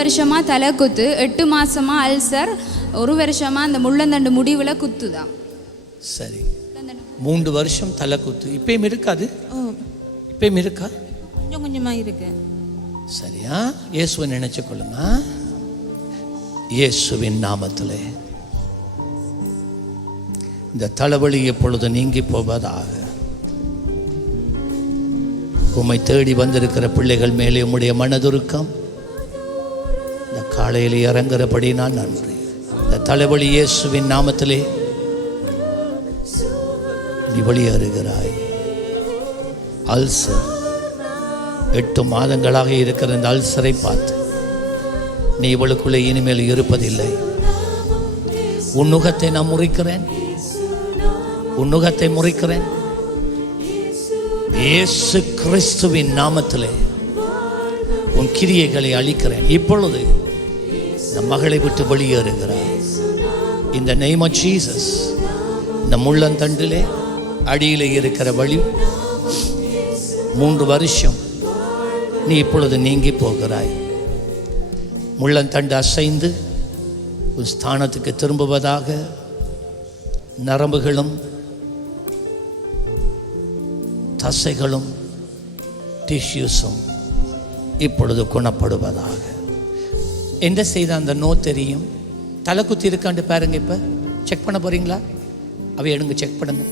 வருஷமா தலை குத்து எட்டு மாசமா அல்சர் ஒரு வருஷமா அந்த முள்ளந்தண்டு முடிவுல குத்துதான் சரி. மூன்று வருஷம் தலை குத்து. இப்பயும் இருக்காது இப்பயும் இருக்கா? கொஞ்சம் கொஞ்சமாக இருக்கு. சரியா? இயேசுவை நினைச்சு கொள்ளுங்க. இயேசுவின் நாமத்திலே. இந்த தலைவலி எப்பொழுது நீங்கி போவதாக? உம்மை தேடி வந்திருக்கிற பிள்ளைகள் மேலே உம்முடைய மனதுருக்கம். இந்த காலையில் இறங்குறபடி நான் நன்றி. இந்த தலைவலி இயேசுவின் நாமத்திலே நீ வெளியேறுகிறாய். அல்சர். எட்டு மாதங்களாக இருக்கிற இந்த அல்சரை பார்த்து நீ இவளுக்குள்ளே இனிமேல் இருப்பதில்லை. உன்னுகத்தை நான் முறிக்கிறேன். உன்னுகத்தை முறிக்கிறேன். இயேசு கிறிஸ்துவின் நாமத்திலே. உன் கிரியைகளை அழிக்கிறேன். இப்பொழுது இந்த மகளை விட்டு வெளியேறுகிறார் இந்த நெய்ம் ஆஃப் ஜீசஸ் இந்த முள்ளந்தண்டிலே அடியில் இருக்கிற வழி மூன்று வருஷம் நீ இப்பொழுது நீங்கி போகிறாய். முள்ளந்தண்டு அசைந்து உன் ஸ்தானத்துக்கு திரும்புவதாக நரம்புகளும் தசைகளும் டிஷ்யூஸும் இப்பொழுது குணப்படுவதாக. என்ன செய்த அந்த நோ தெரியும்? தலை குத்தி இருக்காண்டு பாருங்க இப்போ. செக் பண்ண போறீங்களா? அவை எடுங்க செக் பண்ணுங்க.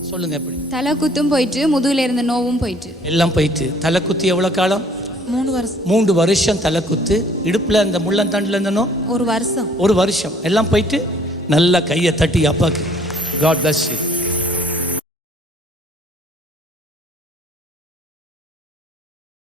சொல்லுங்க எப்படி? தலை குத்தும் போயிட்டு முதுகுல இருந்த நோவும் போயிட்டு. எல்லாம் போயிட்டு. தலை குத்தி எவ்வளோ காலம்? மூணு வருஷம். மூன்று வருஷம் தலை குத்து. இடுப்பில் அந்த முள்ளந்தாண்டில் இருந்தனோ ஒரு வருஷம். ஒரு வருஷம். எல்லாம் போயிட்டு நல்லா கையை தட்டி அப்பாக்கு. God bless you.